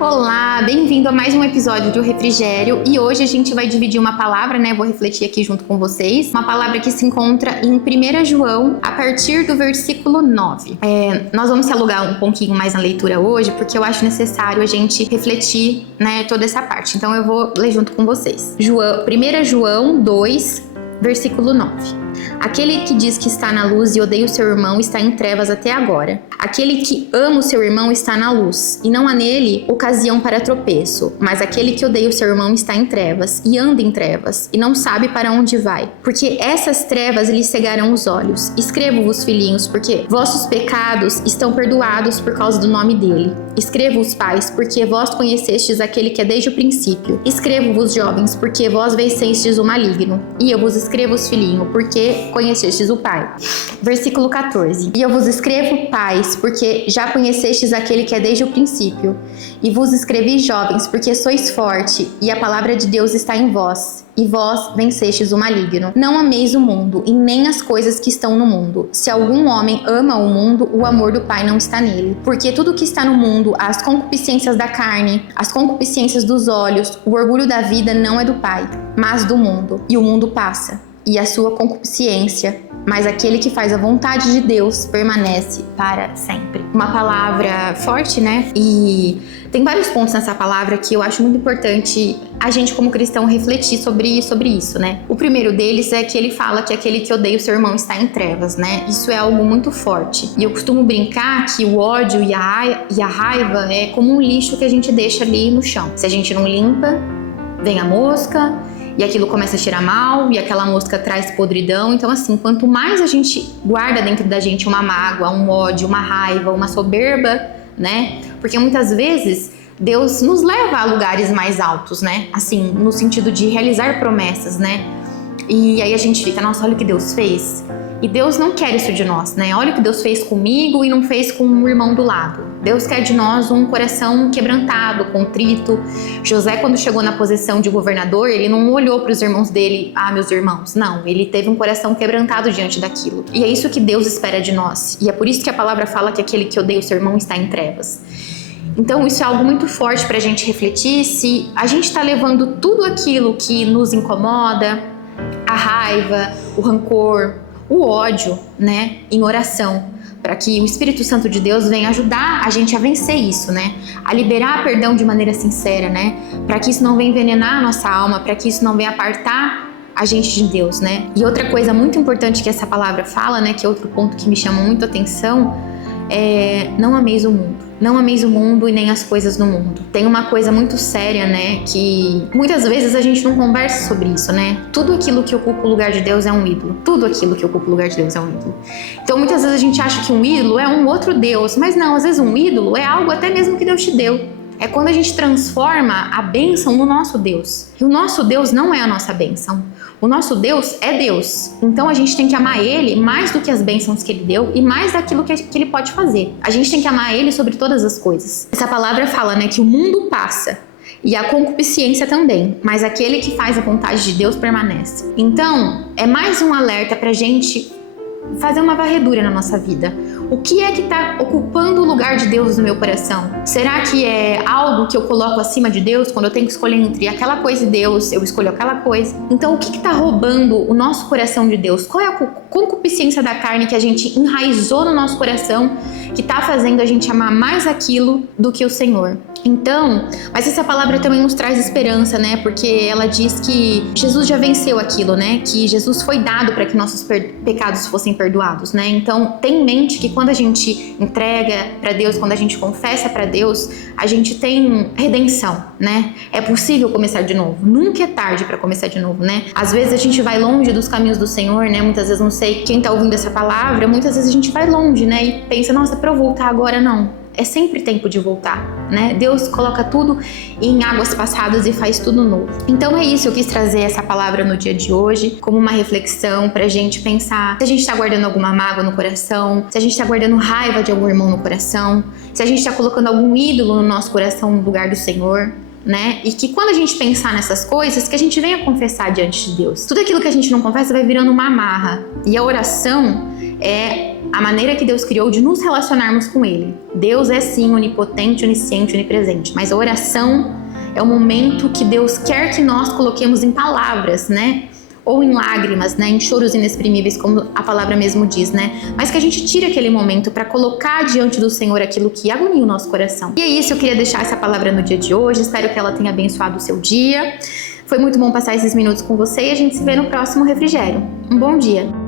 Olá, bem-vindo a mais um episódio do Refrigério e hoje a gente vai dividir uma palavra, né? Vou refletir aqui junto com vocês. Uma palavra que se encontra em 1 João, a partir do versículo 9. Nós vamos se alugar um pouquinho mais na leitura hoje, porque eu acho necessário a gente refletir, né, toda essa parte. Então eu vou ler junto com vocês. 1 João 2, versículo 9. Aquele que diz que está na luz e odeia o seu irmão está em trevas até agora. Aquele que ama o seu irmão está na luz, e não há nele ocasião para tropeço. Mas aquele que odeia o seu irmão está em trevas, e anda em trevas, e não sabe para onde vai. Porque essas trevas lhe cegarão os olhos. Escrevo-vos, filhinhos, porque vossos pecados estão perdoados por causa do nome dele. Escrevo-vos, pais, porque vós conhecestes aquele que é desde o princípio. Escrevo-vos, jovens, porque vós vencestes o maligno. E eu vos escrevo, filhinho, porque conhecestes o Pai. Versículo 14. E eu vos escrevo, pais, porque já conhecestes aquele que é desde o princípio. E vos escrevi, jovens, porque sois forte, e a palavra de Deus está em vós, e vós vencestes o maligno. Não ameis o mundo, e nem as coisas que estão no mundo. Se algum homem ama o mundo, o amor do Pai não está nele. Porque tudo que está no mundo, as concupiscências da carne, as concupiscências dos olhos, o orgulho da vida não é do Pai, mas do mundo. E o mundo passa, e a sua concupiscência, mas aquele que faz a vontade de Deus permanece para sempre. Uma palavra forte, né? E tem vários pontos nessa palavra que eu acho muito importante a gente, como cristão, refletir sobre isso, né? O primeiro deles é que ele fala que aquele que odeia o seu irmão está em trevas, né? Isso é algo muito forte. E eu costumo brincar que o ódio e a raiva é como um lixo que a gente deixa ali no chão. Se a gente não limpa, vem a mosca, e aquilo começa a cheirar mal, e aquela mosca traz podridão. Então, assim, quanto mais a gente guarda dentro da gente uma mágoa, um ódio, uma raiva, uma soberba, né? Porque muitas vezes Deus nos leva a lugares mais altos, né? Assim, no sentido de realizar promessas, né? E aí a gente fica, nossa, olha o que Deus fez. E Deus não quer isso de nós, né? Olha o que Deus fez comigo e não fez com o irmão do lado. Deus quer de nós um coração quebrantado, contrito. José, quando chegou na posição de governador, ele não olhou para os irmãos dele, meus irmãos. Não, ele teve um coração quebrantado diante daquilo. E é isso que Deus espera de nós. E é por isso que a palavra fala que aquele que odeia o seu irmão está em trevas. Então isso é algo muito forte para a gente refletir se a gente está levando tudo aquilo que nos incomoda, a raiva, o rancor, o ódio, né, em oração, para que o Espírito Santo de Deus venha ajudar a gente a vencer isso, né, a liberar perdão de maneira sincera, né, para que isso não venha envenenar a nossa alma, para que isso não venha apartar a gente de Deus, né. E outra coisa muito importante que essa palavra fala, né, que é outro ponto que me chama muito a atenção, é não ameis o mundo. Não ameis o mundo e nem as coisas no mundo. Tem uma coisa muito séria, né, que muitas vezes a gente não conversa sobre isso, né? Tudo aquilo que ocupa o lugar de Deus é um ídolo. Tudo aquilo que ocupa o lugar de Deus é um ídolo. Então muitas vezes a gente acha que um ídolo é um outro Deus, mas não, às vezes um ídolo é algo até mesmo que Deus te deu. É quando a gente transforma a bênção no nosso Deus. E o nosso Deus não é a nossa bênção. O nosso Deus é Deus. Então a gente tem que amar Ele mais do que as bênçãos que Ele deu e mais daquilo que Ele pode fazer. A gente tem que amar Ele sobre todas as coisas. Essa palavra fala, né, que o mundo passa e a concupiscência também, mas aquele que faz a vontade de Deus permanece. Então é mais um alerta pra gente fazer uma varredura na nossa vida. O que é que está ocupando o lugar de Deus no meu coração? Será que é algo que eu coloco acima de Deus? Quando eu tenho que escolher entre aquela coisa e Deus, eu escolho aquela coisa. Então, o que está roubando o nosso coração de Deus? Qual é a concupiscência da carne que a gente enraizou no nosso coração, que está fazendo a gente amar mais aquilo do que o Senhor? Então, mas essa palavra também nos traz esperança, né? Porque ela diz que Jesus já venceu aquilo, né? Que Jesus foi dado para que nossos pecados fossem perdoados, né? Então, tem em mente que quando a gente entrega para Deus, quando a gente confessa para Deus, a gente tem redenção, né? É possível começar de novo. Nunca é tarde para começar de novo, né? Às vezes a gente vai longe dos caminhos do Senhor, né? Muitas vezes, não sei quem tá ouvindo essa palavra, muitas vezes a gente vai longe, né? E pensa, nossa, para eu voltar agora não. É sempre tempo de voltar, né? Deus coloca tudo em águas passadas e faz tudo novo. Então é isso, eu quis trazer essa palavra no dia de hoje como uma reflexão pra gente pensar se a gente tá guardando alguma mágoa no coração, se a gente tá guardando raiva de algum irmão no coração, se a gente tá colocando algum ídolo no nosso coração no lugar do Senhor, né? E que quando a gente pensar nessas coisas, que a gente venha confessar diante de Deus. Tudo aquilo que a gente não confessa vai virando uma amarra. E a oração é a maneira que Deus criou de nos relacionarmos com Ele. Deus é sim onipotente, onisciente, onipresente, mas a oração é o momento que Deus quer que nós coloquemos em palavras, né? Ou em lágrimas, né? Em choros inexprimíveis, como a palavra mesmo diz, né? Mas que a gente tire aquele momento para colocar diante do Senhor aquilo que agonia o nosso coração. E é isso, eu queria deixar essa palavra no dia de hoje. Espero que ela tenha abençoado o seu dia. Foi muito bom passar esses minutos com você e a gente se vê no próximo refrigério. Um bom dia!